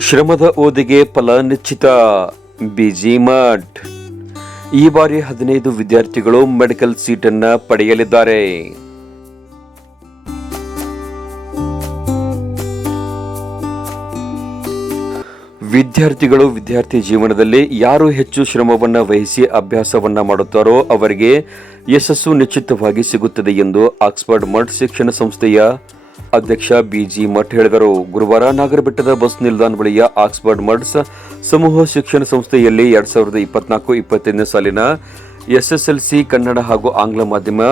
ಶ್ರಮದ ಓದಿಗೆ ಫಲ ನಿಶ್ಚಿತ. ಬಿಜಿ ಮಠ್. ಈ ಬಾರಿ ಹದಿನೈದು ವಿದ್ಯಾರ್ಥಿಗಳು ಮೆಡಿಕಲ್ ಸೀಟನ್ನು ಪಡೆಯಲಿದ್ದಾರೆ. ವಿದ್ಯಾರ್ಥಿಗಳು ವಿದ್ಯಾರ್ಥಿ ಜೀವನದಲ್ಲಿ ಯಾರು ಹೆಚ್ಚು ಶ್ರಮವನ್ನು ವಹಿಸಿ ಅಭ್ಯಾಸವನ್ನು ಮಾಡುತ್ತಾರೋ ಅವರಿಗೆ ಯಶಸ್ಸು ನಿಶ್ಚಿತವಾಗಿ ಸಿಗುತ್ತದೆ ಎಂದು ಆಕ್ಸ್ಫರ್ಡ್ ಮಠ್ ಶಿಕ್ಷಣ ಸಂಸ್ಥೆಯ ಅಧ್ಯಕ್ಷ ಬಿಜಿ ಮಠ್ ಹೇಳಿದರು. ಗುರುವಾರ ನಾಗರಬೆಟ್ಟದ ಬಸ್ ನಿಲ್ದಾಣ ಬಳಿಯ ಆಕ್ಸ್ಫರ್ಡ್ ಮಠ್ಸ್ ಸಮೂಹ ಶಿಕ್ಷಣ ಸಂಸ್ಥೆಯಲ್ಲಿ ಎರಡ್ ಸಾವಿರದ ಇಪ್ಪತ್ನಾಲ್ಕು ಇಪ್ಪತ್ತೈದನೇ ಸಾಲಿನ ಎಸ್ಎಸ್ಎಲ್ಸಿ ಕನ್ನಡ ಹಾಗೂ ಆಂಗ್ಲ ಮಾಧ್ಯಮ,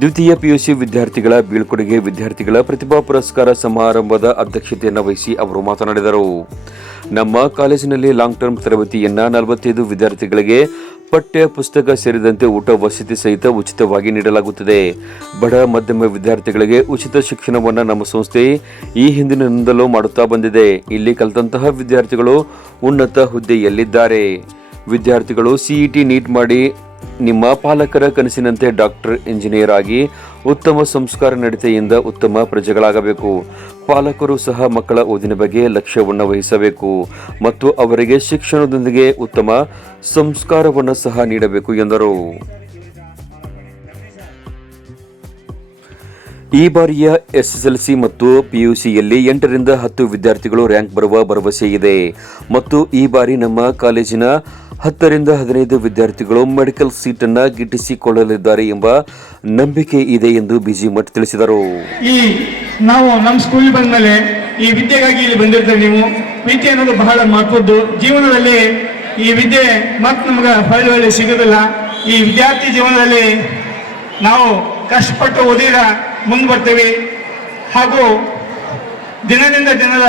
ದ್ವಿತೀಯ ಪಿಯುಸಿ ವಿದ್ಯಾರ್ಥಿಗಳ ಬೀಳ್ಕೊಡುಗೆ ವಿದ್ಯಾರ್ಥಿಗಳ ಪ್ರತಿಭಾ ಪುರಸ್ಕಾರ ಸಮಾರಂಭದ ಅಧ್ಯಕ್ಷತೆಯನ್ನು ವಹಿಸಿ ಅವರು ಮಾತನಾಡಿದರು. ನಮ್ಮ ಕಾಲೇಜಿನಲ್ಲಿ ಲಾಂಗ್ ಟರ್ಮ್ ತರಬೇತಿಯನ್ನ ನಲವತ್ತೈದು ವಿದ್ಯಾರ್ಥಿಗಳಿಗೆ ಪಠ್ಯ ಪುಸ್ತಕ ಸೇರಿದಂತೆ ಊಟ ವಸತಿ ಸಹಿತ ಉಚಿತವಾಗಿ ನೀಡಲಾಗುತ್ತದೆ. ಬಡ, ಮಧ್ಯಮ ವಿದ್ಯಾರ್ಥಿಗಳಿಗೆ ಉಚಿತ ಶಿಕ್ಷಣವನ್ನು ನಮ್ಮ ಸಂಸ್ಥೆ ಈ ಹಿಂದಿನಿಂದಲೂ ಮಾಡುತ್ತಾ ಬಂದಿದೆ. ಇಲ್ಲಿ ಕಲಿತಂತಹ ವಿದ್ಯಾರ್ಥಿಗಳು ಉನ್ನತ ಹುದ್ದೆಯಲ್ಲಿದ್ದಾರೆ. ವಿದ್ಯಾರ್ಥಿಗಳು ಸಿಇಟಿ ನೀಟ್ ಮಾಡಿ ನಿಮ್ಮ ಪಾಲಕರ ಕನಸಿನಂತೆ ಡಾಕ್ಟರ್, ಇಂಜಿನಿಯರ್ ಆಗಿ ಉತ್ತಮ ಸಂಸ್ಕಾರ ನಡತೆಯಿಂದ ಉತ್ತಮ ಪ್ರಜೆಗಳಾಗಬೇಕು. ಪಾಲಕರು ಸಹ ಮಕ್ಕಳ ಓದಿನ ಬಗ್ಗೆ ಲಕ್ಷ್ಯವನ್ನು ವಹಿಸಬೇಕು ಮತ್ತು ಅವರಿಗೆ ಶಿಕ್ಷಣದೊಂದಿಗೆ ಉತ್ತಮ ಸಂಸ್ಕಾರವನ್ನು ಸಹ ನೀಡಬೇಕು ಎಂದರು. ಈ ಬಾರಿಯ ಎಸ್ಎಸ್ಎಲ್ಸಿ ಮತ್ತು ಪಿಯುಸಿಯಲ್ಲಿ ಎಂಟರಿಂದ ಹತ್ತು ವಿದ್ಯಾರ್ಥಿಗಳು ರ್ಯಾಂಕ್ ಬರುವ ಭರವಸೆ ಇದೆ. ಮತ್ತು ಈ ಬಾರಿ ನಮ್ಮ ಕಾಲೇಜಿನ ಹತ್ತರಿಂದ ಹದಿನೈದು ವಿದ್ಯಾರ್ಥಿಗಳು ಮೆಡಿಕಲ್ ಸೀಟನ್ನು ಗಿಟ್ಟಿಸಿಕೊಳ್ಳಲಿದ್ದಾರೆ ಎಂಬ ನಂಬಿಕೆ ಇದೆ ಎಂದು ಬಿಜಿ ಮಠ್ ತಿಳಿಸಿದರು. ಈ ನಾವು ನಮ್ಮ ಸ್ಕೂಲ್ ಬಂದ್ಮೇಲೆ ಈ ವಿದ್ಯೆಗಾಗಿ ಇಲ್ಲಿ ಬಂದಿರ್ತೀವಿ ನೀವು. ವಿದ್ಯೆ ಅನ್ನೋದು ಬಹಳ ಮಹತ್ವದ್ದು. ಜೀವನದಲ್ಲಿ ಈ ವಿದ್ಯೆ ಮತ್ತೆ ನಮ್ಗೆ ಹೊಳ್ಳಿ ಸಿಗೋದಿಲ್ಲ. ಈ ವಿದ್ಯಾರ್ಥಿ ಜೀವನದಲ್ಲಿ ನಾವು ಕಷ್ಟಪಟ್ಟು ಓದಿರ ಮುಂದೆ ಬರ್ತೀವಿ ಹಾಗೂ ದಿನದಿಂದ ದಿನದ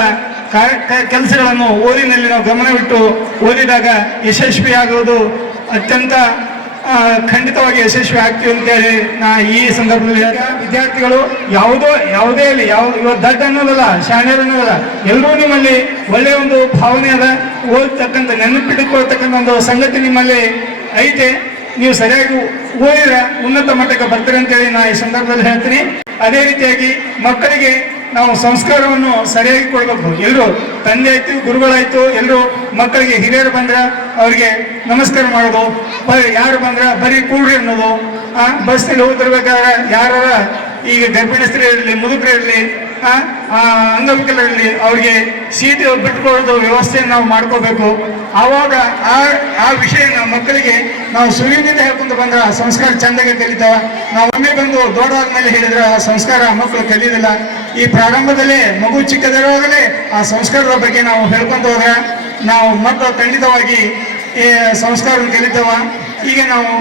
ಕೆಲಸಗಳನ್ನು ಓದಿನಲ್ಲಿ ನಾವು ಗಮನವಿಟ್ಟು ಓದಿದಾಗ ಯಶಸ್ವಿಯಾಗುವುದು ಅತ್ಯಂತ ಖಂಡಿತವಾಗಿ ಯಶಸ್ವಿ ಆಗ್ತೀವಿ ಅಂತೇಳಿ ನಾ ಈ ಸಂದರ್ಭದಲ್ಲಿ ವಿದ್ಯಾರ್ಥಿಗಳು ಯಾವುದೋ, ಯಾವುದೇ ಇಲ್ಲಿ ಯಾವ ಇವತ್ತು ದಡ್ಡ ಅನ್ನೋದಲ್ಲ, ಶಾಣ್ಯರು ಅನ್ನೋದಲ್ಲ, ಎಲ್ಲರೂ ನಿಮ್ಮಲ್ಲಿ ಒಳ್ಳೆಯ ಒಂದು ಭಾವನೆ ಅದ. ಓದ್ತಕ್ಕಂಥ ನೆನಪಿಟ್ಟುಕೊಳ್ತಕ್ಕಂಥ ಒಂದು ಸಂಗತಿ ನಿಮ್ಮಲ್ಲಿ ಐತೆ. ನೀವು ಸರಿಯಾಗಿ ಓದಿದ್ರೆ ಉನ್ನತ ಮಟ್ಟಕ್ಕೆ ಬರ್ತೀರಿ ಅಂತೇಳಿ ನಾ ಈ ಸಂದರ್ಭದಲ್ಲಿ ಹೇಳ್ತೀನಿ. ಅದೇ ರೀತಿಯಾಗಿ ಮಕ್ಕಳಿಗೆ ನಾವು ಸಂಸ್ಕಾರವನ್ನು ಸರಿಯಾಗಿ ಕೊಡಬೇಕು. ಎಲ್ಲರೂ ತಂದೆ ಆಯ್ತು ಗುರುಗಳಾಯ್ತು ಎಲ್ಲರೂ ಮಕ್ಕಳಿಗೆ ಹಿರಿಯರು ಬಂದ್ರೆ ಅವ್ರಿಗೆ ನಮಸ್ಕಾರ ಮಾಡೋದು ಯಾರು ಬಂದ್ರೆ ಬರೀ ಕೂಡ್ರಿ ಅನ್ನೋದು, ಆ ಬಸ್ನಲ್ಲಿ ಹೋಗ್ತಿರ್ಬೇಕಾದ್ರೆ ಯಾರ ಈಗ ಗರ್ಭಿಣಿ ಸ್ತ್ರೀ ಇರಲಿ, ಮುದುಕರು ಅಂಗವಿಕಲರಿರಲಿ ಅವ್ರಿಗೆ ಸೀಟ್ ಬಿಟ್ಕೊಳ್ಳೋದು ವ್ಯವಸ್ಥೆಯನ್ನು ನಾವು ಮಾಡ್ಕೋಬೇಕು. ಆವಾಗ ಆ ಆ ವಿಷಯ ಮಕ್ಕಳಿಗೆ ನಾವು ಸುಳಿನಿಂದ ಹೇಳ್ಕೊಂಡು ಬಂದ್ರೆ ಆ ಸಂಸ್ಕಾರ ಚಂದಾಗಿ ಕಲಿತಾವ ನಾವು ಒಮ್ಮೆ ಬಂದು ದೊಡ್ಡಾದ್ಮೇಲೆ ಹೇಳಿದ್ರೆ ಆ ಸಂಸ್ಕಾರ ಮಕ್ಕಳು ಕಲಿಯೋದಿಲ್ಲ. ಈ ಪ್ರಾರಂಭದಲ್ಲೇ ಮಗು ಚಿಕ್ಕದಿರುವಾಗಲೇ ಆ ಸಂಸ್ಕಾರದ ಬಗ್ಗೆ ನಾವು ಹೇಳ್ಕೊಂಡು ಹೋದ್ರೆ ನಾವು ಮಕ್ಕಳು ಖಂಡಿತವಾಗಿ ಈ ಸಂಸ್ಕಾರವನ್ನು ಕಲಿತಾವ. ಈಗ ನಾವು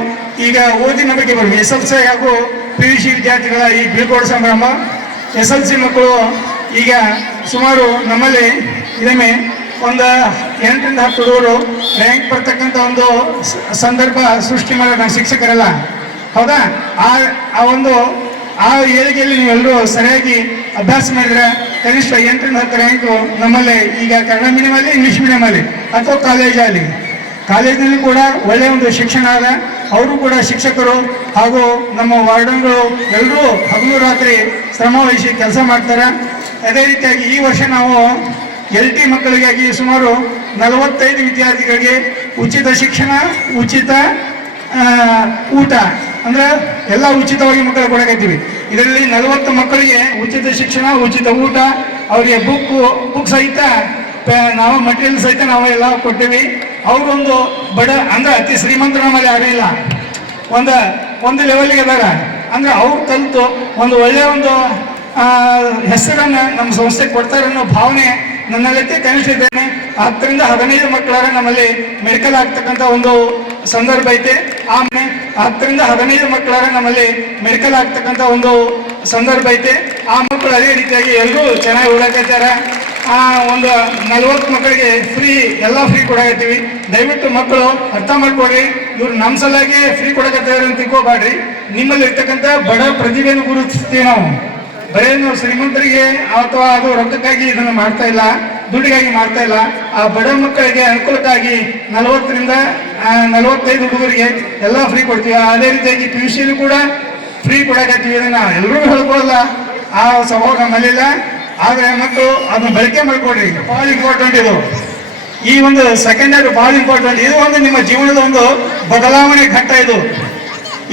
ಈಗ ಓದಿನ ಬಗ್ಗೆ ಬರ್ತೀವಿ ಎಸ್ ಎಲ್ ಸಿ ಹಾಗೂ ಪಿ ಯು ಸಿ ವಿದ್ಯಾರ್ಥಿಗಳ ಈ ಬೀಳ್ಕೊಡು ಸಂಭ್ರಮ ಎಸ್ ಎಲ್ ಸಿ ಮಕ್ಕಳು ಈಗ ಸುಮಾರು ನಮ್ಮಲ್ಲಿ ಇದೇ ಒಂದು ಎಂಟರಿಂದ ಹತ್ತು ಹುಡುಗರು ರ್ಯಾಂಕ್ ಬರ್ತಕ್ಕಂಥ ಒಂದು ಸಂದರ್ಭ ಸೃಷ್ಟಿ ಮಾಡೋದು ನಮ್ಮ ಶಿಕ್ಷಕರೆಲ್ಲ. ಹೌದಾ? ಆ ಆ ಒಂದು, ಆ ಏಳಿಗೆಯಲ್ಲಿ ನೀವೆಲ್ಲರೂ ಸರಿಯಾಗಿ ಅಭ್ಯಾಸ ಮಾಡಿದ್ರೆ ಕನಿಷ್ಠ ಎಂಟರಿಂದ ಹತ್ತು ರ್ಯಾಂಕು ನಮ್ಮಲ್ಲಿ ಈಗ ಕನ್ನಡ ಮೀಡಿಯಮಲ್ಲಿ ಇಂಗ್ಲೀಷ್ ಮೀಡಿಯಮಲ್ಲಿ ಅಥವಾ ಕಾಲೇಜಲ್ಲಿ ಕಾಲೇಜಿನಲ್ಲಿ ಕೂಡ ಒಳ್ಳೆಯ ಒಂದು ಶಿಕ್ಷಣ ಅದ ಅವರು ಕೂಡ ಶಿಕ್ಷಕರು ಹಾಗೂ ನಮ್ಮ ವಾರ್ಡನ್ಗಳು ಎಲ್ಲರೂ ಹಗಲು ರಾತ್ರಿ ಶ್ರಮ ವಹಿಸಿ ಕೆಲಸ ಮಾಡ್ತಾರೆ. ಅದೇ ರೀತಿಯಾಗಿ ಈ ವರ್ಷ ನಾವು ಎಲ್ ಟಿ ಮಕ್ಕಳಿಗಾಗಿ ಸುಮಾರು ನಲವತ್ತೈದು ವಿದ್ಯಾರ್ಥಿಗಳಿಗೆ ಉಚಿತ ಶಿಕ್ಷಣ, ಉಚಿತ ಊಟ, ಅಂದ್ರೆ ಎಲ್ಲ ಉಚಿತವಾಗಿ ಮಕ್ಕಳು ಕೊಡಕತ್ತೀವಿ. ಇದರಲ್ಲಿ ನಲವತ್ತು ಮಕ್ಕಳಿಗೆ ಉಚಿತ ಶಿಕ್ಷಣ, ಉಚಿತ ಊಟ, ಅವರಿಗೆ ಬುಕ್ಕು, ಬುಕ್ ಸಹಿತ ನಾವು ಮಟೀರಿಯಲ್ ಸಹಿತ ನಾವು ಎಲ್ಲ ಕೊಟ್ಟಿವಿ. ಅವರೊಂದು ಬಡ, ಅಂದ್ರೆ ಅತಿ ಶ್ರೀಮಂತರ ನಮ್ಮಲ್ಲಿ ಯಾರೂ ಇಲ್ಲ ಒಂದು ಒಂದು ಲೆವೆಲ್ಗೆ ಅದಾರ ಅಂದ್ರೆ ಅವ್ರು ಕಲಿತು ಒಂದು ಒಳ್ಳೆಯ ಒಂದು ಹೆಸರನ್ನ ನಮ್ಮ ಸಂಸ್ಥೆಗೆ ಕೊಡ್ತಾರೆ ಅನ್ನೋ ಭಾವನೆ ನನ್ನಲ್ಲಿ ಕನಿಷ್ಠ ಹತ್ತರಿಂದ ಹದಿನೈದು ಮಕ್ಕಳಾರ ನಮ್ಮಲ್ಲಿ ಮೆಡಿಕಲ್ ಆಗ್ತಕ್ಕಂಥ ಒಂದು ಸಂದರ್ಭ ಐತೆ. ಆಮೇಲೆ ಹತ್ತರಿಂದ ಹದಿನೈದು ಮಕ್ಕಳಾರ ನಮ್ಮಲ್ಲಿ ಮೆಡಿಕಲ್ ಆಗ್ತಕ್ಕಂಥ ಒಂದು ಸಂದರ್ಭ ಐತೆ. ಆ ಮಕ್ಕಳು ಅದೇ ರೀತಿಯಾಗಿ ಎಲ್ಲರೂ ಚೆನ್ನಾಗಿ ಓದಾಕತ್ತಾರೆ ಆ ಒಂದು ನಲವತ್ತು ಮಕ್ಕಳಿಗೆ ಫ್ರೀ ಎಲ್ಲ ಫ್ರೀ ಕೊಡಕತ್ತೀವಿ ದಯವಿಟ್ಟು ಮಕ್ಕಳು ಅರ್ಥ ಮಾಡ್ಕೊಡ್ರಿ ಇವ್ರು ನಮ್ಮ ಸಲಾಗಿ ಫ್ರೀ ಕೊಡಕತ್ತಾರೆ ಅಂತ ತಿಳ್ಕೊಬೇಡ್ರಿ. ನಿಮ್ಮಲ್ಲಿ ಇರ್ತಕ್ಕಂಥ ಬಡ ಪ್ರತಿಭೆಯನ್ನು ಗುರುತಿಸ್ತೀವಿ ನಾವು? ಬರೇ ಶ್ರೀಮಂತರಿಗೆ ಅಥವಾ ಅದು ರೊಕ್ಕಕ್ಕಾಗಿ ಇದನ್ನು ಮಾಡ್ತಾ ಇಲ್ಲ, ದುಡ್ಡಿಗಾಗಿ ಮಾಡ್ತಾ ಇಲ್ಲ. ಆ ಬಡ ಮಕ್ಕಳಿಗೆ ಅನುಕೂಲಕ್ಕಾಗಿ ನಲವತ್ತರಿಂದ ನಲವತ್ತೈದು ಹುಡುಗರಿಗೆ ಎಲ್ಲ ಫ್ರೀ ಕೊಡ್ತೀವಿ. ಅದೇ ರೀತಿಯಾಗಿ ಪಿ ಯು ಕೂಡ ಫ್ರೀ ಕೊಡಕತ್ತೀವಿ. ಅದನ್ನು ಎಲ್ಲರೂ ಹೇಳ್ಕೊಳ್ಳಲ್ಲ. ಆ ಸಹೋಗ ನಮ್ಮಲ್ಲಿಲ್ಲ ಆದ್ರೆ ಮಕ್ಕಳು ಅದನ್ನ ಬಳಕೆ ಮಾಡ್ಕೊಡ್ರಿ ಬಹಳ ಇಂಪಾರ್ಟೆಂಟ್ ಇದು. ಈ ಒಂದು ಸೆಕೆಂಡ್ ಹ್ಯಾಂಡ್ ಬಹಳ ಇಂಪಾರ್ಟೆಂಟ್ ಇದು ಒಂದು ನಿಮ್ಮ ಜೀವನದ ಒಂದು ಬದಲಾವಣೆ ಘಟ್ಟ ಇದು.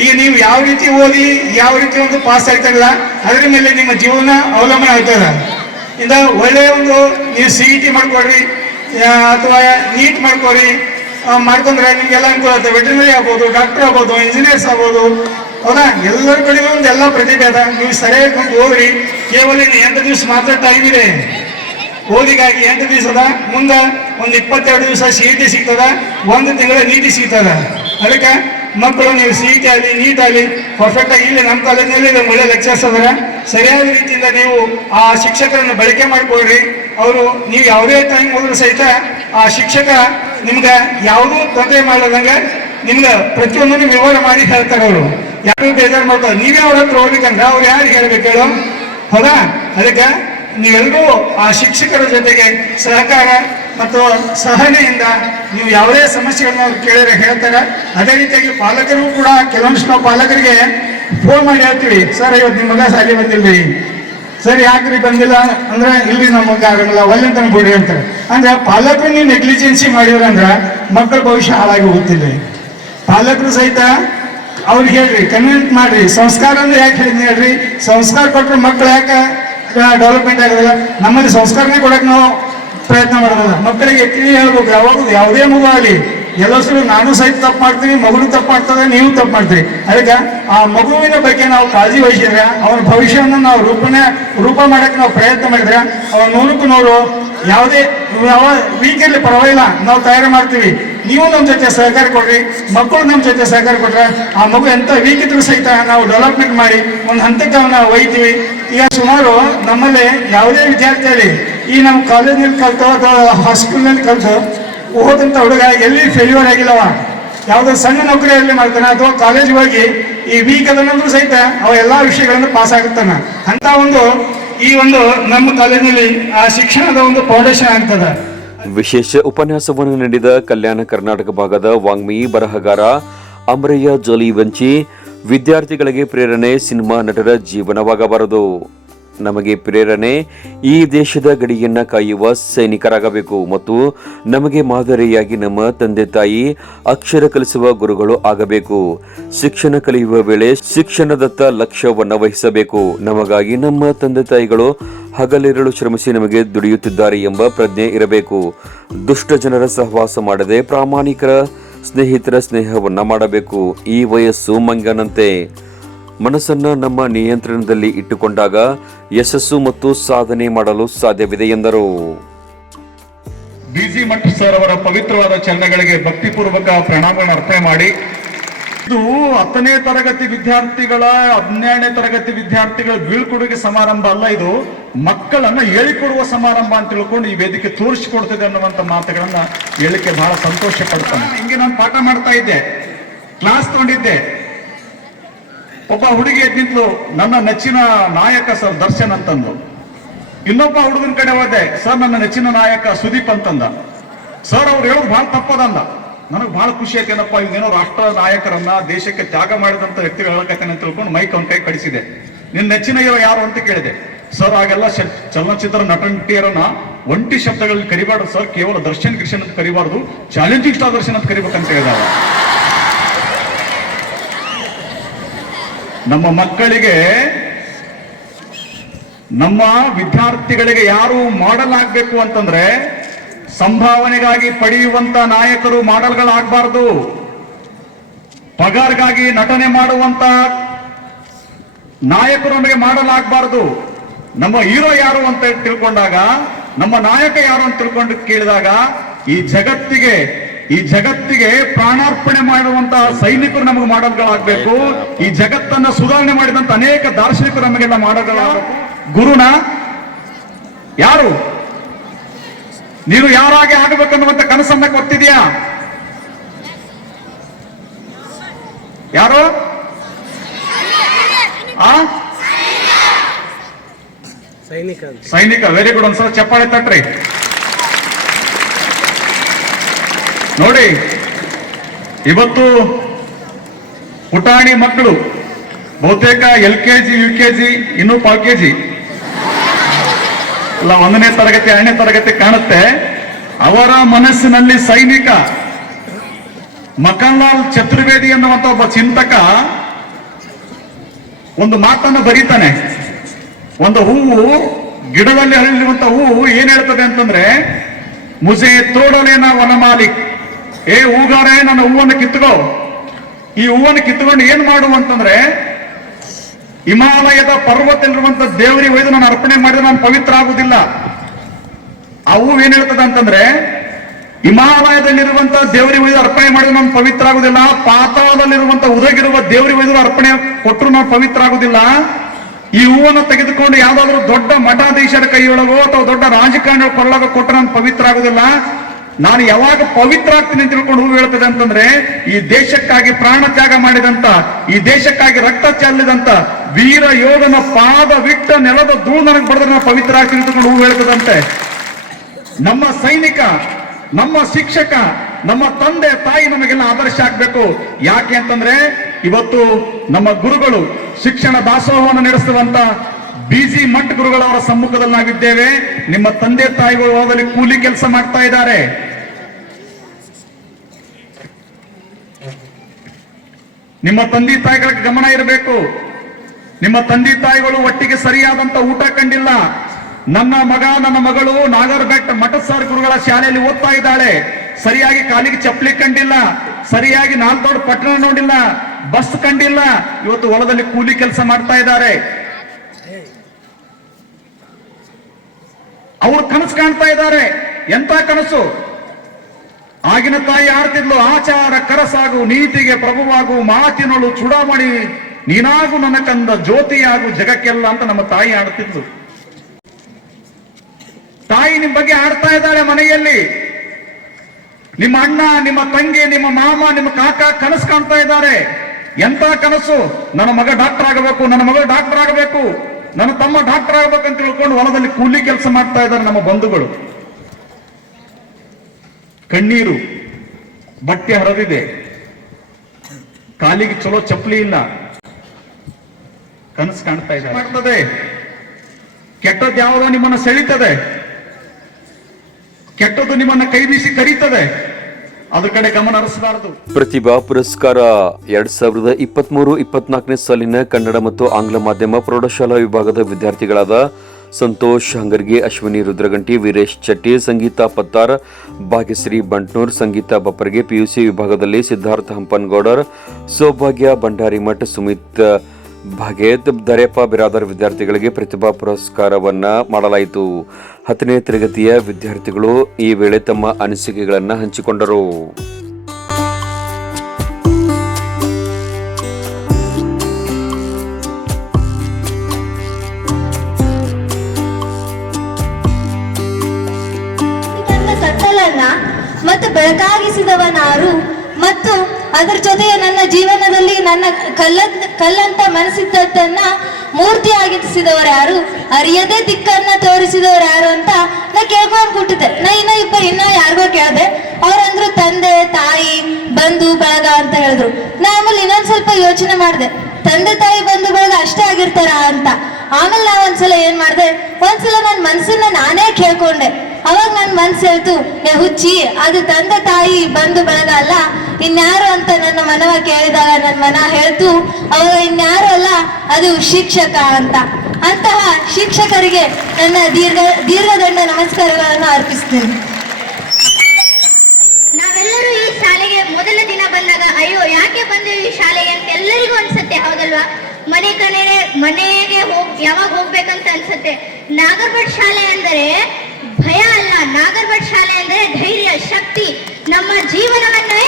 ಈಗ ನೀವು ಯಾವ ರೀತಿ ಓದಿ, ಯಾವ ರೀತಿ ಒಂದು ಪಾಸ್ ಆಗ್ತಾರಲ್ಲ, ಅದರ ಮೇಲೆ ನಿಮ್ಮ ಜೀವನ ಅವಲಂಬನೆ ಆಗ್ತದ ಇಂದ. ಒಳ್ಳೆಯ ಒಂದು ನೀವು ಸಿ ಇ ಟಿ ಮಾಡ್ಕೊಡ್ರಿ ಅಥವಾ ನೀಟ್ ಮಾಡ್ಕೊರಿ ಮಾಡ್ಕೊಂಡ್ರೆ ನಿಮ್ಗೆಲ್ಲ ಅನುಕೂಲ ಆಗುತ್ತೆ ವೆಟರ್ನರಿ ಆಗ್ಬೋದು ಡಾಕ್ಟರ್ ಆಗ್ಬೋದು ಇಂಜಿನಿಯರ್ಸ್ ಆಗ್ಬೋದು ಹೌದಾ ಎಲ್ಲರ ಕಡೆ ಒಂದು ಎಲ್ಲ ಪ್ರತಿಭೆ ಅದ. ನೀವು ಸರಿಯಾಗಿ ಕುಂತು ಓದ್ರಿ ಕೇವಲ ಎಂಟು ದಿವಸ ಮಾತ್ರ ಟೈಮ್ ಇದೆ. ಓದಿಗಾಗಿ ಎಂಟು ದಿವಸದ ಮುಂದೆ ಒಂದು ಇಪ್ಪತ್ತೆರಡು ದಿವಸ ಸಿ ಇ ಟಿ ಸಿಗ್ತದ. ಒಂದು ತಿಂಗಳ ನೀಟಿ ಸಿಗ್ತದ. ಅದಕ್ಕೆ ಮಕ್ಕಳು ನೀವು ಸಿ ಇ ಟಿ ಆಗಲಿ ನೀಟ್ ಆಗಲಿ ಪರ್ಫೆಕ್ಟ್ ಆಗಿ ಇಲ್ಲಿ ನಮ್ಮ ಕಾಲೇಜಿನಲ್ಲಿ ಒಳ್ಳೆ ಲೆಕ್ಚರ್ಸ್ ಅದರ. ಸರಿಯಾದ ರೀತಿಯಿಂದ ನೀವು ಆ ಶಿಕ್ಷಕರನ್ನು ಬಳಕೆ ಮಾಡಿಕೊಳ್ಳ್ರಿ ಅವರು ನೀವು ಯಾವುದೇ ಟೈಮ್ ಹೋದ್ರೂ ಸಹಿತ ಆ ಶಿಕ್ಷಕ ನಿಮ್ಗೆ ಯಾವುದೂ ತೊಂದರೆ ಮಾಡದಂಗೆ ನಿಮ್ಗೆ ಪ್ರತಿಯೊಂದನ್ನು ವಿವರ ಮಾಡಿ ಹೇಳ್ತಾರೆ ಅವರು. ಯಾರು ಬೇಜಾರು ಮಾಡ್ತಾರೆ ನೀವೇ ಅವ್ರ ಹತ್ರ ಹೋಗ್ಬೇಕಂದ್ರೆ ಅವ್ರು ಯಾರು ಹೇಳ್ಬೇಕು ಹೇಳು? ಹೌದಾ? ಅದಕ್ಕೆ ನೀವೆಲ್ಲರೂ ಆ ಶಿಕ್ಷಕರ ಜೊತೆಗೆ ಸಹಕಾರ ಮತ್ತು ಸಹನೆಯಿಂದ ನೀವು ಯಾವುದೇ ಸಮಸ್ಯೆಗಳನ್ನ ಕೇಳಿದ್ರೆ ಹೇಳ್ತಾರೆ. ಅದೇ ರೀತಿಯಾಗಿ ಪಾಲಕರು ಕೂಡ, ಕೆಲವೊಂದಿಷ್ಟು ನಾವು ಪಾಲಕರಿಗೆ ಫೋನ್ ಮಾಡಿ ಹೇಳ್ತೀವಿ. ಸರ್, ಇವತ್ತು ನಿಮ್ಮ ಮಗ ಶಾಲೆ ಬಂದಿಲ್ರಿ. ಸರ್ ಯಾಕ್ರಿ ಬಂದಿಲ್ಲ? ಅಂದ್ರೆ ಇಲ್ರಿ ನಮ್ಮ ಮಗ ಆಗಲ್ಲ, ಒಳ್ಳೆ ಬಿಡ್ರಿ ಅಂತಾರೆ. ಅಂದ್ರೆ ಪಾಲಕರು ನೀವು ನೆಗ್ಲಿಜೆನ್ಸಿ ಮಾಡಿದ್ರಂದ್ರ ಮಕ್ಕಳ ಭವಿಷ್ಯ ಹಾಳಾಗಿ ಹೋಗ್ತಿಲ್ಲ ಪಾಲಕರು ಸಹಿತ ಅವ್ರಿಗೆ ಹೇಳ್ರಿ ಕನ್ವಿನ್ಸ್ ಮಾಡ್ರಿ. ಸಂಸ್ಕಾರ ಅಂದ್ರೆ ಯಾಕೆ ಹೇಳಿದ್ನಿ ಹೇಳ್ರಿ? ಸಂಸ್ಕಾರ ಕೊಟ್ಟರೆ ಮಕ್ಳು ಯಾಕೆ ಡೆವಲಪ್ಮೆಂಟ್ ಆಗೋದಿಲ್ಲ? ನಮ್ಮಲ್ಲಿ ಸಂಸ್ಕಾರನೇ ಕೊಡಕ್ ನಾವು ಪ್ರಯತ್ನ ಮಾಡೋದಲ್ಲ. ಮಕ್ಕಳಿಗೆ ಎತ್ತಿ ಹೇಳ್ಬೇಕು, ಯಾವಾಗ ಯಾವುದೇ ಮಗು ಆಗಲಿ. ಎಲ್ಲಸರು ನಾನು ಸಹಿತ ತಪ್ಪು ಮಾಡ್ತೀನಿ, ಮಗುನು ತಪ್ಪು ಮಾಡ್ತದೆ ನೀವು ತಪ್ಪು ಮಾಡ್ತೀರಿ. ಅದಕ್ಕೆ ಆ ಮಗುವಿನ ಬಗ್ಗೆ ನಾವು ಕಾಳಜಿ ವಹಿಸಿದ್ರೆ, ಅವನ ಭವಿಷ್ಯವನ್ನು ನಾವು ರೂಪನೆ, ರೂಪ ಮಾಡಕ್ಕೆ ನಾವು ಪ್ರಯತ್ನ ಮಾಡಿದ್ರೆ, ಅವನ ನೂರಕ್ಕೂ ನೂರು ಯಾವುದೇ, ಯಾವ ವೀಕ್ ಇರಲಿ ಪರವಾಗಿಲ್ಲ, ನಾವು ತಯಾರು ಮಾಡ್ತೀವಿ. ನೀವು ನಮ್ಮ ಜೊತೆ ಸಹಕಾರ ಕೊಡ್ರಿ, ಮಕ್ಕಳು ನಮ್ಮ ಜೊತೆ ಸಹಕಾರ ಕೊಟ್ರೆ ಆ ಮಗು ಎಂತ ವೀಕ್ ಇದ್ರೂ ಸಹಿತ ನಾವು ಡೆವಲಪ್ಮೆಂಟ್ ಮಾಡಿ ಒಂದು ಹಂತಕ್ಕೆ ಅವನ್ನ ಒಯ್ತೀವಿ. ಈಗ ಸುಮಾರು ನಮ್ಮಲ್ಲಿ ಯಾವುದೇ ವಿದ್ಯಾರ್ಥಿ ಆಗಲಿ ಈ ನಮ್ಮ ಕಾಲೇಜಿನಲ್ಲಿ ಕಲಿತು ಅಥವಾ ಹಾಸ್ಪಿಟಲ್ನಲ್ಲಿ ಕಲಿತು ಓದಂತ ಹುಡುಗ ಎಲ್ಲಿ ಫೇಲ್ಯೂರ್ ಆಗಿಲ್ಲವ? ಯಾವುದೋ ಸಣ್ಣ ನೌಕರಿಯಲ್ಲಿ ಮಾಡ್ತಾನೆ ಅಥವಾ ಕಾಲೇಜ್ ಹೋಗಿ ಈ ವೀಕ್ ಅದನ್ನಂದ್ರೂ ಸಹಿತ ಅವ ಎಲ್ಲ ವಿಷಯಗಳನ್ನು ಪಾಸ್ ಆಗುತ್ತಾನ? ಅಂತ ಒಂದು ಈ ಒಂದು ನಮ್ಮ ಕಾಲೇಜಿನಲ್ಲಿ ಆ ಶಿಕ್ಷಣದ ಒಂದು ಫೌಂಡೇಶನ್ ಆಗ್ತದೆ. ವಿಶೇಷ ಉಪನ್ಯಾಸವನ್ನು ನೀಡಿದ ಕಲ್ಯಾಣ ಕರ್ನಾಟಕ ಭಾಗದ ವಾಂಗ್ಮಿ, ಬರಹಗಾರ ಅಮರಯ್ಯ ಜೋಲಿ ವಂಚಿ ವಿದ್ಯಾರ್ಥಿಗಳಿಗೆ ಪ್ರೇರಣೆ ಸಿನಿಮಾ ನಟರ ಜೀವನವಾಗಬಾರದು. ನಮಗೆ ಪ್ರೇರಣೆ ಈ ದೇಶದ ಗಡಿಯನ್ನ ಕಾಯುವ ಸೈನಿಕರಾಗಬೇಕು ಮತ್ತು ನಮಗೆ ಮಾದರಿಯಾಗಿ ನಮ್ಮ ತಂದೆ ತಾಯಿ ಅಕ್ಷರ ಕಲಿಸುವ ಗುರುಗಳು ಆಗಬೇಕು. ಶಿಕ್ಷಣ ಕಲಿಯುವ ವೇಳೆ ಶಿಕ್ಷಣದತ್ತ ಲಕ್ಷ್ಯವನ್ನು ವಹಿಸಬೇಕು. ನಮಗಾಗಿ ನಮ್ಮ ತಂದೆ ತಾಯಿಗಳು ಹಗಲಿರಳು ಶ್ರಮಿಸಿ ನಮಗೆ ದುಡಿಯುತ್ತಿದ್ದಾರೆ ಎಂಬ ಪ್ರಜ್ಞೆ ಇರಬೇಕು. ದುಷ್ಟ ಜನರ ಸಹವಾಸ ಮಾಡದೆ ಪ್ರಾಮಾಣಿಕರ ಸ್ನೇಹಿತರ ಸ್ನೇಹವನ್ನು ಮಾಡಬೇಕು. ಈ ವಯಸ್ಸು ಮಂಗನಂತೆ. ಮನಸ್ಸನ್ನ ನಮ್ಮ ನಿಯಂತ್ರಣದಲ್ಲಿ ಇಟ್ಟುಕೊಂಡಾಗ ಯಶಸ್ಸು ಮತ್ತು ಸಾಧನೆ ಮಾಡಲು ಸಾಧ್ಯವಿದೆ ಎಂದರು. ಬಿಜಿ ಮಠ ಸರ್ ಅವರ ಪವಿತ್ರವಾದ ಚರಣಗಳಿಗೆ ಭಕ್ತಿಪೂರ್ವಕ ಪ್ರಣಾಮಗಳನ್ನು ಅರ್ಪಣೆ ಮಾಡಿ. ಇದು ಹತ್ತನೇ ತರಗತಿ ವಿದ್ಯಾರ್ಥಿಗಳ ಹನ್ನೆರಡನೇ ತರಗತಿ ವಿದ್ಯಾರ್ಥಿಗಳ ಬೀಳ್ಕೊಡುಗೆ ಸಮಾರಂಭ ಅಲ್ಲ ಇದು. ಮಕ್ಕಳನ್ನ ಹೇಳಿಕೊಡುವ ಸಮಾರಂಭ ಅಂತ ತಿಳ್ಕೊಂಡು ಈ ವೇದಿಕೆ ತೋರಿಸಿಕೊಡ್ತಿದೆ ಅನ್ನುವಂತ ಮಾತುಗಳನ್ನ ಹೇಳಿಕೆ ಬಹಳ ಸಂತೋಷ ಪಡ್ತಾನೆ. ಹಿಂಗೆ ನಾನು ಪಾಠ ಮಾಡ್ತಾ ಇದ್ದೆ ಕ್ಲಾಸ್ ತಗೊಂಡಿದ್ದೆ. ಒಬ್ಬ ಹುಡುಗಿ ಎದ್ದಿದ್ಲು, ನನ್ನ ನೆಚ್ಚಿನ ನಾಯಕ ಸರ್ ದರ್ಶನ್ ಅಂತಂದು. ಇನ್ನೊಬ್ಬ ಹುಡುಗನ ಕಡೆ ಹೋದೆ, ಸರ್, ನನ್ನ ನೆಚ್ಚಿನ ನಾಯಕ ಸುದೀಪ್ ಅಂತಂದ. ಸರ್, ಅವ್ರು ಹೇಳೋದು ಬಹಳ ತಪ್ಪದಲ್ಲ ನನಗೆ ಬಹಳ ಖುಷಿ ಆಯ್ತೇನಪ್ಪ ಇವೇನೋ ರಾಷ್ಟ್ರ ನಾಯಕರನ್ನ ದೇಶಕ್ಕೆ ತ್ಯಾಗ ಮಾಡಿದಂತ ವ್ಯಕ್ತಿಗಳು ಹೇಳಕತ್ತೇನೆ ಅಂತ ತಿಳ್ಕೊಂಡು ಮೈಕ್ ಅವನ ಕೈ ಕಡಿಸಿದೆ. ನಿನ್ನ ನೆಚ್ಚಿನ ಹೀರೋ ಯಾರು ಅಂತ ಕೇಳಿದೆ. ಸರ್, ಹಾಗೆಲ್ಲ ಶ- ಚಲನಚಿತ್ರ ನಟನಟಿಯರನ್ನ ಒಂಟಿ ಶಬ್ದಗಳಲ್ಲಿ ಕರಿಬಾರ್ದು, ಸರ್. ಕೇವಲ ದರ್ಶನ್ ಕೃಷ್ಣ ಅಂತ ಕರಿಬಾರ್ದು, ಚಾಲೆಂಜಿಂಗ್ ಸ್ಟಾರ್ ದರ್ಶನ್ ಅಂತ ಕರಿಬೇಕಂತ ಹೇಳಿದಾರೆ. ನಮ್ಮ ಮಕ್ಕಳಿಗೆ, ನಮ್ಮ ವಿದ್ಯಾರ್ಥಿಗಳಿಗೆ ಯಾರು ಮಾಡಲ್ ಆಗ್ಬೇಕು ಅಂತಂದ್ರೆ ಸಂಭಾವನೆಗಾಗಿ ಪಡೆಯುವಂತ ನಾಯಕರು ಮಾಡೆಲ್ಗಳಾಗಬಾರ್ದು. ಪಗಾರ್ಗಾಗಿ ನಟನೆ ಮಾಡುವಂತ ನಾಯಕರು ನಮಗೆ ಮಾಡಲ್ ಆಗಬಾರದು ನಮ್ಮ ಹೀರೋ ಯಾರು ಅಂತ ತಿಳ್ಕೊಂಡಾಗ, ನಮ್ಮ ನಾಯಕ ಯಾರು ಅಂತ ತಿಳ್ಕೊಂಡು ಕೇಳಿದಾಗ ಈ ಜಗತ್ತಿಗೆ ಈ ಜಗತ್ತಿಗೆ ಪ್ರಾಣಾರ್ಪಣೆ ಮಾಡುವಂತಹ ಸೈನಿಕರು ನಮಗೆ ಮಾಡಲ್ಗಳಾಗಬೇಕು. ಈ ಜಗತ್ತನ್ನ ಸುಧಾರಣೆ ಮಾಡಿದಂತ ಅನೇಕ ದಾರ್ಶನಿಕರು ನಮಗೆಲ್ಲ ಮಾಡಲ್ಗಳಾಗಬೇಕು. ಗುರುನ ಯಾರು? ನೀನು ಯಾರಾಗಿ ಆಗಬೇಕನ್ನುವಂತ ಕನಸನ್ನ ಗೊತ್ತಿದೆಯಾ ಯಾರು? ಆ? ಸೈನಿಕ ಸೈನಿಕ ವೆರಿ ಗುಡ್ ಒಂದ್ಸಲ ಚಪ್ಪಾಳೆ ತಟ್ರಿ. ನೋಡಿ, ಇವತ್ತು ಪುಟಾಣಿ ಮಕ್ಕಳು, ಬಹುತೇಕ L K G, U K G, ಇನ್ನೂ ಪಾಲ್ ಕೆ ಜಿ. ಅಲ್ಲ, ಒಂದನೇ ತರಗತಿ, ಎರಡನೇ ತರಗತಿ ಕಾಣುತ್ತೆ. ಅವರ ಮನಸ್ಸಿನಲ್ಲಿ ಸೈನಿಕ, ಮಕನ್ಲಾಲ್ ಚತುರ್ವೇದಿ ಎನ್ನುವಂತ ಒಬ್ಬ ಚಿಂತಕ ಒಂದು ಮಾತನ್ನು ಬರೀತಾನೆ. ಒಂದು ಹೂವು ಗಿಡದಲ್ಲಿ ಹರಳಿರುವಂತ ಹೂವು ಏನ್ ಹೇಳ್ತದೆ ಅಂತಂದ್ರೆ, ಮುಜೆ ತೋಡಲೇನ ವನಮಾಲಿಕ್. ಏ ಹೂಗಾರೆ ನನ್ನ ಹೂವನ್ನು ಕಿತ್ಕೋ ಈ ಹೂವನ್ನು ಕಿತ್ಕೊಂಡು ಏನ್ ಮಾಡು ಅಂತಂದ್ರೆ, ಹಿಮಾಲಯದ ಪರ್ವತದಲ್ಲಿರುವಂತ ದೇವರಿಗೆ ಒಯ್ದು ನಾನು ಅರ್ಪಣೆ ಮಾಡಿದ್ರೆ ನಾನು ಪವಿತ್ರ ಆಗುದಿಲ್ಲ ಆ ಹೂವು ಏನ್ ಹೇಳ್ತದೆ ಅಂತಂದ್ರೆ ಹಿಮಾಲಯದಲ್ಲಿರುವಂತಹ ದೇವರಿಗೆ ಒಯ್ದು ಅರ್ಪಣೆ ಮಾಡಿದ್ರೆ ನಾನು ಪವಿತ್ರ ಆಗುದಿಲ್ಲ ಪಾತಾಳದಲ್ಲಿರುವಂತಹ ಉದಗಿರುವ ದೇವರಿಗೆ ಒಯ್ದು ಅರ್ಪಣೆ ಕೊಟ್ಟರು ನಾನು ಪವಿತ್ರ ಆಗುದಿಲ್ಲ ಈ ಹೂವನ್ನು ತೆಗೆದುಕೊಂಡು ಯಾವ್ದಾದ್ರು ದೊಡ್ಡ ಮಠಾಧೀಶರ ಕೈಯೊಳಗೋ ಅಥವಾ ದೊಡ್ಡ ರಾಜಕಾರಣಿಗಳ ಕೊಳ್ಳಗ ಕೊಟ್ಟರೆ ನಾನು ಪವಿತ್ರ ಆಗುದಿಲ್ಲ ನಾನು ಯಾವಾಗ ಪವಿತ್ರ ಆಗ್ತೀನಿ ತಿಳ್ಕೊಂಡು ಹೂವು ಹೇಳ್ತದೆ ಅಂತಂದ್ರೆ, ಈ ದೇಶಕ್ಕಾಗಿ ಪ್ರಾಣ ತ್ಯಾಗ ಮಾಡಿದಂತ, ಈ ದೇಶಕ್ಕಾಗಿ ರಕ್ತ ಚೆಲ್ಲಿದಂತ ವೀರ ಯೋಧನ ಪಾದ ವಿಟ್ಟ ನೆಲದ ಧೂಳು ನನಗೆ ಬಡದ್ರೆ ನಾನು ಪವಿತ್ರ ಆಗ್ತೀನಿ ತಿಳ್ಕೊಂಡು ಹೂವು ಹೇಳ್ತದಂತೆ ನಮ್ಮ ಸೈನಿಕ, ನಮ್ಮ ಶಿಕ್ಷಕ, ನಮ್ಮ ತಂದೆ, ತಾಯಿ ನಮಗೆಲ್ಲ ಆದರ್ಶ ಆಗ್ಬೇಕು. ಯಾಕೆ ಅಂತಂದ್ರೆ, ಇವತ್ತು ನಮ್ಮ ಗುರುಗಳು ಶಿಕ್ಷಣ ದಾಸೋಹವನ್ನು ನಡೆಸುವಂತ ಬಿಜಿ ಮಠ ಗುರುಗಳವರ ಸಮ್ಮುಖದಲ್ಲಿ ನಾವಿದ್ದೇವೆ ನಿಮ್ಮ ತಂದೆ ತಾಯಿಗಳು ಹೋದಲ್ಲಿ ಕೂಲಿ ಕೆಲಸ ಮಾಡ್ತಾ ಇದ್ದಾರೆ. ನಿಮ್ಮ ತಂದೆ ತಾಯಿಗಳ ಗಮನ ಇರಬೇಕು. ನಿಮ್ಮ ತಂದೆ ತಾಯಿಗಳು ಒಟ್ಟಿಗೆ ಸರಿಯಾದಂತ ಊಟ ಕಂಡಿಲ್ಲ. ನನ್ನ ಮಗ, ನನ್ನ ಮಗಳು ನಾಗರಬೆಟ್ಟ ಮಠಸಾರ್ ಗುರುಗಳ ಶಾಲೆಯಲ್ಲಿ ಓದ್ತಾ ಇದ್ದಾಳೆ. ಸರಿಯಾಗಿ ಕಾಲಿಗೆ ಚಪ್ಪಲಿ ಕಂಡಿಲ್ಲ. ಸರಿಯಾಗಿ ನಾಲ್ಕು ಪಟ್ಟಣ ನೋಡಿಲ್ಲ. ಬಸ್ ಕಂಡಿಲ್ಲ. ಇವತ್ತು ಹೊಲದಲ್ಲಿ ಕೂಲಿ ಕೆಲಸ ಮಾಡ್ತಾ ಇದ್ದಾರೆ. ಅವರು ಕನಸು ಕಾಣ್ತಾ ಇದ್ದಾರೆ. ಎಂತ ಕನಸು? ಆಗಿನ ತಾಯಿ ಆಡ್ತಿದ್ಲು ಆಚಾರ, ಕರಸಾಗು, ನೀತಿಗೆ ಪ್ರಭುವಾಗು, ಮಾತಿನಳು ಚುಡಾವಣಿ, ನೀನಾಗು ನನ್ನ ಕಂದ, ಜ್ಯೋತಿಯಾಗು ಜಗಕ್ಕೆಲ್ಲ ಅಂತ ನಮ್ಮ ತಾಯಿ ಆಡ್ತಿದ್ಲು ತಾಯಿ ನಿಮ್ ಬಗ್ಗೆ ಆಡ್ತಾ ಇದ್ದಾಳೆ ಮನೆಯಲ್ಲಿ. ನಿಮ್ಮ ಅಣ್ಣ, ನಿಮ್ಮ ತಂಗಿ, ನಿಮ್ಮ ಮಾಮ, ನಿಮ್ಮ ಕಾಕ ಕನಸು ಕಾಣ್ತಾ ಇದ್ದಾರೆ. ಎಂತ ಕನಸು? ನನ್ನ ಮಗ ಡಾಕ್ಟರ್ ಆಗಬೇಕು, ನನ್ನ ಮಗ ಡಾಕ್ಟರ್ ಆಗಬೇಕು. ನನ್ನ ತಮ್ಮ ಡಾಕ್ಟರ್ ಆಗ್ಬೇಕಂತ ತಿಳ್ಕೊಂಡು ಹೊಲದಲ್ಲಿ ಕೂಲಿ ಕೆಲಸ ಮಾಡ್ತಾ ಇದ್ದಾರೆ ನಮ್ಮ ಬಂಧುಗಳು. ಕಣ್ಣೀರು, ಬಟ್ಟೆ ಹರಿದಿದೆ ಕಾಲಿಗೆ ಚಲೋ ಚಪ್ಪಲಿ ಇಲ್ಲ. ಕನಸು ಕಾಣ್ತಾ ಇದೆ. ಕೆಟ್ಟದ್ದು ಯಾವುದೋ ನಿಮ್ಮನ್ನ ಸೆಳೀತದೆ? ಕೆಟ್ಟದ್ದು ನಿಮ್ಮನ್ನ ಕೈ ಬೀಸಿ ಕರೀತದೆ? ಅದ್ರ ಕಡೆ ಗಮನ ಹರಿಸಬಾರದು. ಪ್ರತಿಭಾ ಪುರಸ್ಕಾರ ಎರಡ್ ಸಾವಿರದ ಇಪ್ಪತ್ಮೂರು ಇಪ್ಪತ್ನಾಲ್ಕನೇ ಸಾಲಿನ ಕನ್ನಡ ಮತ್ತು ಆಂಗ್ಲ ಮಾಧ್ಯಮ ಪ್ರೌಢಶಾಲಾ ವಿಭಾಗದ ವಿದ್ಯಾರ್ಥಿಗಳಾದ ಸಂತೋಷ್ ಹಂಗರ್ಗಿ, ಅಶ್ವಿನಿ ರುದ್ರಗಂಟಿ, ವೀರೇಶ್ ಚಟ್ಟಿ ಸಂಗೀತಾ ಪತ್ತಾರ್, ಭಾಗ್ಯಶ್ರೀ ಬಂಟ್ನೂರ್, ಸಂಗೀತಾ ಬಪ್ಪರ್ಗೆ, ಪಿಯುಸಿ ವಿಭಾಗದಲ್ಲಿ ಸಿದ್ಧಾರ್ಥ ಹಂಪನ್ಗೌಡರ್, ಸೌಭಾಗ್ಯ ಭಂಡಾರಿಮಠ್ ಸುಮಿತ್ ಭಾಗೇತ್ ದರೆಪ್ಪ ಬಿರಾದರ್ ವಿದ್ಯಾರ್ಥಿಗಳಿಗೆ ಪ್ರತಿಭಾ ಪುರಸ್ಕಾರವನ್ನ ಮಾಡಲಾಯಿತು. ಹತ್ತನೇ ತರಗತಿಯ ವಿದ್ಯಾರ್ಥಿಗಳು ಈ ವೇಳೆ ತಮ್ಮ ಅನಿಸಿಕೆಗಳನ್ನು ಹಂಚಿಕೊಂಡರು. ಮತ್ತು ಬೆಳಕಾಗಿಸಿದವನಾರು ಮತ್ತು ಅದರ ನನ್ನ ಜೀವನದಲ್ಲಿ ಕಲ್ಲ ಕಲ್ಲಂತ ಮನಸ್ಸಿದ್ದದ್ದನ್ನ ಮೂರ್ತಿಯಾಗಿಸಿದವರು ಯಾರು? ಅರಿಯದೇ ದಿಕ್ಕನ್ನ ತೋರಿಸಿದವರು ಯಾರು ಅಂತ ನಾ ಕೇಳ್ಕೊಂಡ್ ಕೂತಿದ್ದೆ. ನಾ ಇನ್ನ ಇಬ್ಬರು, ಇನ್ನ ಯಾರಿಗೋ ಕೇಳ್ದೆ. ಅವ್ರಂದ್ರು ತಂದೆ, ತಾಯಿ, ಬಂಧು, ಬಳಗ ಅಂತ ಹೇಳಿದ್ರು. ನಾ ಆಮೇಲೆ ಇನ್ನೊಂದ್ ಸ್ವಲ್ಪ ಯೋಚನೆ ಮಾಡಿದೆ. ತಂದೆ, ತಾಯಿ, ಬಂಧು, ಬಳಗ ಅಷ್ಟೇ ಆಗಿರ್ತಾರ ಅಂತ. ಆಮೇಲೆ ನಾ ಒಂದ್ಸಲ ಏನ್ ಮಾಡ್ದೆ? ಒಂದ್ಸಲ ನನ್ನ ಮನ್ಸನ್ನ ನಾನೇ ಕೇಳ್ಕೊಂಡೆ. ಅವಾಗ ನನ್ ಮನ್ಸು ಹೇಳ್ತು ಹುಚ್ಚಿ, ಅದು ತಂದೆ, ತಾಯಿ, ಬಂಧು, ಬಳಗ ಅಲ್ಲ. ಇನ್ಯಾರು ಅಂತ ನನ್ನ ಮನವ ಕೇಳಿದಾಗ ನನ್ನ ಮನ ಹೇಳ್ತು ಅವಾಗ ಇನ್ಯಾರು ಅಲ್ಲ, ಅದು ಶಿಕ್ಷಕ ಅಂತ. ಅಂತಹ ಶಿಕ್ಷಕರಿಗೆ ನನ್ನ ದೀರ್ಘ, ದೀರ್ಘದಂಡ ನಮಸ್ಕಾರಗಳನ್ನು ಅರ್ಪಿಸ್ತೇನೆ. ನಾವೆಲ್ಲರೂ ಈ ಶಾಲೆಗೆ ಮೊದಲ ದಿನ ಬಂದಾಗ, ಅಯ್ಯೋ, ಯಾಕೆ ಬಂದೇವಿ ಈ ಶಾಲೆಗೆ? ಅಂತ ಎಲ್ಲರಿಗೂ ಅನ್ಸುತ್ತೆ, ಹೌದಲ್ವಾ? ಮನೆ ಕಡೆ ಮನೆಗೆ ಹೋಗ್, ಯಾವಾಗ ಹೋಗ್ಬೇಕಂತ ಅನ್ಸುತ್ತೆ. ನಾಗರ್ಭಟ್ ಶಾಲೆ ಅಂದರೆ ಭಯ ಅಲ್ಲ. ನಾಗರ್ಭಟ್ ಶಾಲೆ ಅಂದರೆ ಧೈರ್ಯ, ಶಕ್ತಿ. ನಮ್ಮ ಜೀವನವನ್ನೇ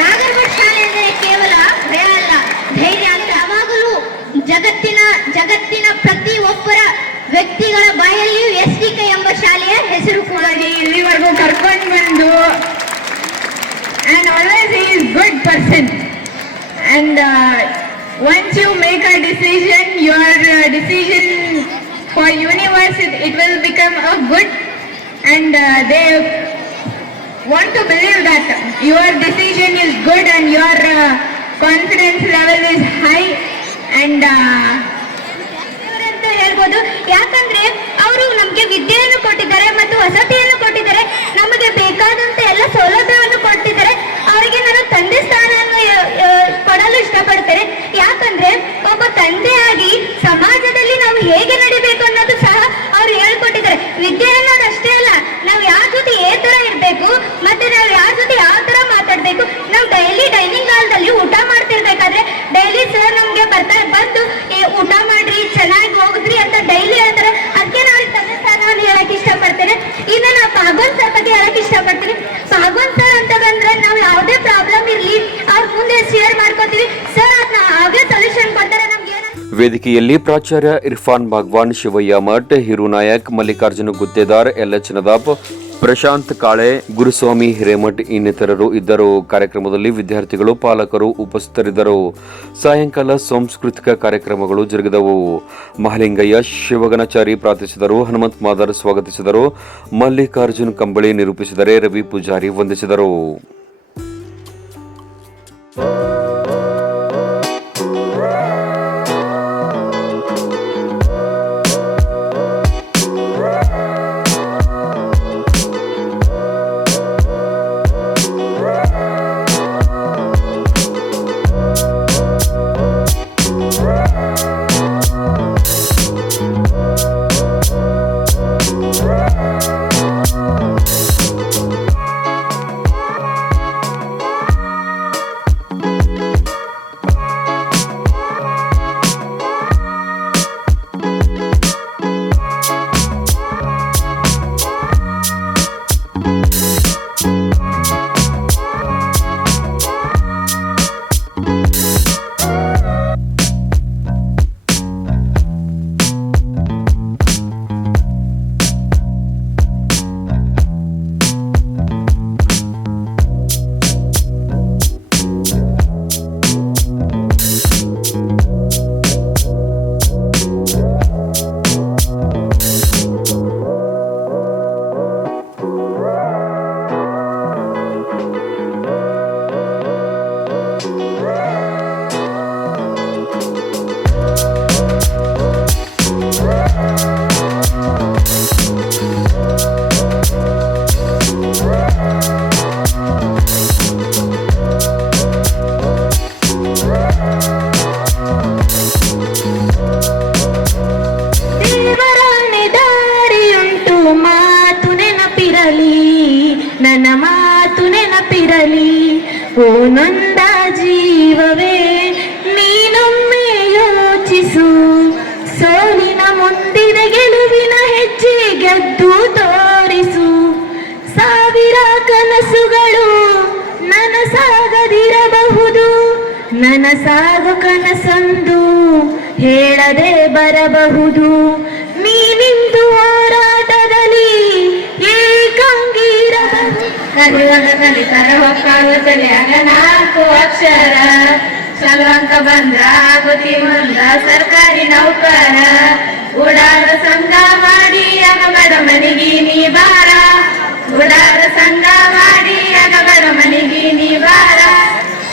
ನಾಗರಭಟ್ ಶಾಲೆ ಅಂದರೆ ಕೇವಲ ಭಯ ಅಲ್ಲ, ಧೈರ್ಯ ಅಂದ್ರೆ ಯಾವಾಗಲೂ ಜಗತ್ತಿನ ಜಗತ್ತಿನ ಪ್ರತಿ ಒಬ್ಬರ ವ್ಯಕ್ತಿಗಳ ಬಾಯಲ್ಲಿಯೂ ಎಸ್ ಡಿ ಕೆ ಎಂಬ ಶಾಲೆಯ ಹೆಸರು ಕೂಡ ಇಲ್ಲಿವರೆಗೂ ಕರ್ಕೊಂಡು ಬಂದು. And always is good person and once you make a decision your decision for universe it will become a good and they want to believe that your decision is good and your uh, confidence level is high and uh, ಅಂತ ಹೇಳ್ಬೋದು. ಯಾಕಂದ್ರೆ ಅವರು ನಮಗೆ ವಿದ್ಯೆಯನ್ನು ಕೊಟ್ಟಿದ್ದಾರೆ ಮತ್ತು ವಸತಿಯನ್ನು ಕೊಟ್ಟಿದ್ದಾರೆ. ನಮಗೆ ಬೇಕಾದಂತ ಎಲ್ಲ ಸೌಲಭ್ಯವನ್ನು ಕೊಟ್ಟಿದ್ದಾರೆ. ಅವರಿಗೆ ನಾನು ತಂದೆ ಸ್ಥಾನವನ್ನು ಕೊಡಲು ಇಷ್ಟಪಡ್ತೇನೆ. ಯಾಕಂದ್ರೆ ಒಬ್ಬ ತಂದೆಯಾಗಿ ಸಮಾಜದಲ್ಲಿ ನಾವು ಹೇಗೆ ನಡಿಬೇಕು ಅನ್ನೋದು ಸಹ ಅವರು ಹೇಳ್ಕೊಟ್ಟಿದ್ದಾರೆ. ವಿದ್ಯೆ ಅನ್ನೋದು ಅಷ್ಟೇ ಅಲ್ಲ ನಾವು ಯಾರ ಜೊತೆ ಏ ತರ ಮತ್ತೆ ನಾವು ಯಾರ ಜೊತೆ ಯಾವ ತರ ಮಾತಾಡ್ಬೇಕು? ನಾವು ಡೈಲಿ ಡೈನಿಂಗ್ ಹಾಲ್ದಲ್ಲಿ ಊಟ ಮಾಡ್ತಿರ್ಬೇಕಾದ್ರೆ ಡೈಲಿ ಸರ್ ನಮ್ಗೆ ಬರ್ತಾ ಬಂದು ಊಟ ಮಾಡ್ರಿ, ಚೆನ್ನಾಗಿ ಹೋಗಿದ್ರಿ ಅಂತ ಡೈಲಿ ಹೇಳ್ತಾರೆ. ಅದಕ್ಕೆ ನಾವು ತಂದೆ ಸ್ಥಾನವನ್ನು ಹೇಳಕ್ ಇಷ್ಟಪಡ್ತೇನೆ. ಇನ್ನು ನಾವು ಭಾಗವನ್ ಸರ್ ಬಗ್ಗೆ ಹೇಳಕ್ ಇಷ್ಟಪಡ್ತೀನಿ. ಭಾಗವನ್ ಸರ್ ಅಂತ ಬಂದ್ರೆ ನಾವು ಯಾವುದೇ ಪ್ರಾಬ್ಲಮ್ ಇರ್ಲಿ, ಅವ್ರ ಮುಂದೆ ಶೇರ್ ಮಾಡ್ಕೋತೀವಿ. ಸರ್ ಅದನ್ನ ಆಗ್ಲೇ ಸೊಲ್ಯೂಷನ್ ಕೊಡ್ತಾರೆ ವೇದಿಕೆಯಲ್ಲಿ ಪ್ರಾಚಾರ್ಯ ಇರ್ಫಾನ್ ಭಗವಾನ್ ಶಿವಯ್ಯ ಮಠ್ ಹಿರುನಾಯಕ್, ಮಲ್ಲಿಕಾರ್ಜುನ ಗುತ್ತೇದಾರ್, ಎಲ್ ಎಚ್ ಪ್ರಶಾಂತ್ ಕಾಳೆ, ಗುರುಸ್ವಾಮಿ ಹಿರೇಮಠ್ ಇನ್ನಿತರರು ಇದ್ದರು. ಕಾರ್ಯಕ್ರಮದಲ್ಲಿ ವಿದ್ಯಾರ್ಥಿಗಳು, ಪಾಲಕರು ಉಪಸ್ಥಿತರಿದ್ದರು. ಸಾಯಂಕಾಲ ಸಾಂಸ್ಕೃತಿಕ ಕಾರ್ಯಕ್ರಮಗಳು ಜರುಗಿದವು. ಮಹಲಿಂಗಯ್ಯ, ಶಿವಗಣಾಚಾರಿ ಪ್ರಾರ್ಥಿಸಿದರು. ಹನುಮಂತ್ ಮಾದರ್ ಸ್ವಾಗತಿಸಿದರು. ಮಲ್ಲಿಕಾರ್ಜುನ್ ಕಂಬಳಿ ನಿರೂಪಿಸಿದರೆ ರವಿ ಪೂಜಾರಿ ವಂದಿಸಿದರು. ಗೆದ್ದು ತೋರಿಸು. ಸಾವಿರ ಕನಸುಗಳು ನನಸಾಗದಿರಬಹುದು. ನನಸಾಗು ಕನಸಂದು ಹೇಳದೆ ಬರಬಹುದು. ನೀನಿಂದು ಹೋರಾಟದಲ್ಲಿ ಏಕಾಂಗಿರಬಹುದು. ತಲೆಯಾಗ ನಾಲ್ಕು ಅಕ್ಷರ. ಚಲವಂಕ ಬಂದ್ರ ಆಗುತ್ತಿ ಮುಂದ ಸರ್ಕಾರಿ ನೌಕರ. ಉಡಾರ ಸಂಘ ಮಾಡಿ ಆಗ ಬಡ ಮನೆಗೆ ನೀ ಬಾರ ಉಡಾರ ಸಂಘ ಮಾಡಿ ಆಗ ಬಡ ಮನೆಗೆ ನೀ ಬಾರ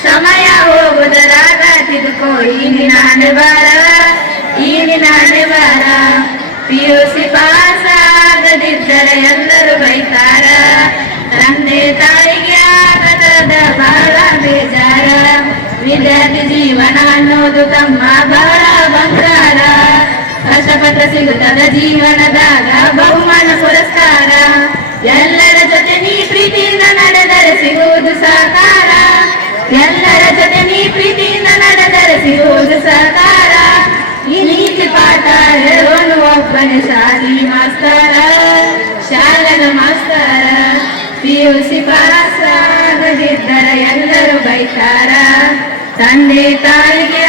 ಸಮಯ ಹೋಗುದರಾಗ ತಿಳ್ಕೋ ಈ ಹಣೆ ಬಾರ ಈ ಬಾರ ಪಿ ಯು ಸಿ ಪಾಸ್ ಆಗದಿದ್ದರೆ ಎಲ್ಲರೂ ಬೈತಾರ. ತಂದೆ ತಾಯಿಗೆ ಆಗದ ಬಹಳ ಬೇಜಾರ. ವಿದ್ಯಾರ್ಥಿ ಜೀವನ ಅನ್ನೋದು ತಮ್ಮ ಬಹಳ ಬಂಗಾರ. ಕಷ್ಟಪಟ್ಟ ಸಿಗುತ್ತದ ಜೀವನದಾಗ ಬಹುಮಾನ ಪುರಸ್ಕಾರ. ಎಲ್ಲರ ಜೊತೆ ನೀ ಪ್ರೀತಿಯಿಂದ ನಡೆದರೆ ಸಿಗುವುದು ಸಹಕಾರ ಎಲ್ಲರ ಜೊತೆ ನೀ ಪ್ರೀತಿಯಿಂದ ನಡೆದರೆ ಸಿಗುವುದು ಸಹಕಾರ ಈ ನೀತಿ ಪಾಠ ಹೇಳೋನು ಒಬ್ಬನೇ ಶಾಲಿ ಮಾಸ್ತರ. ಶಾಲನ ಮಾಸ್ತರ. ಪಿ ಯು ಸಿ ಪಾಸ್ ಎಲ್ಲರೂ ಬೈತಾರ. ತಂದೆ ತಾಯಿಗೆ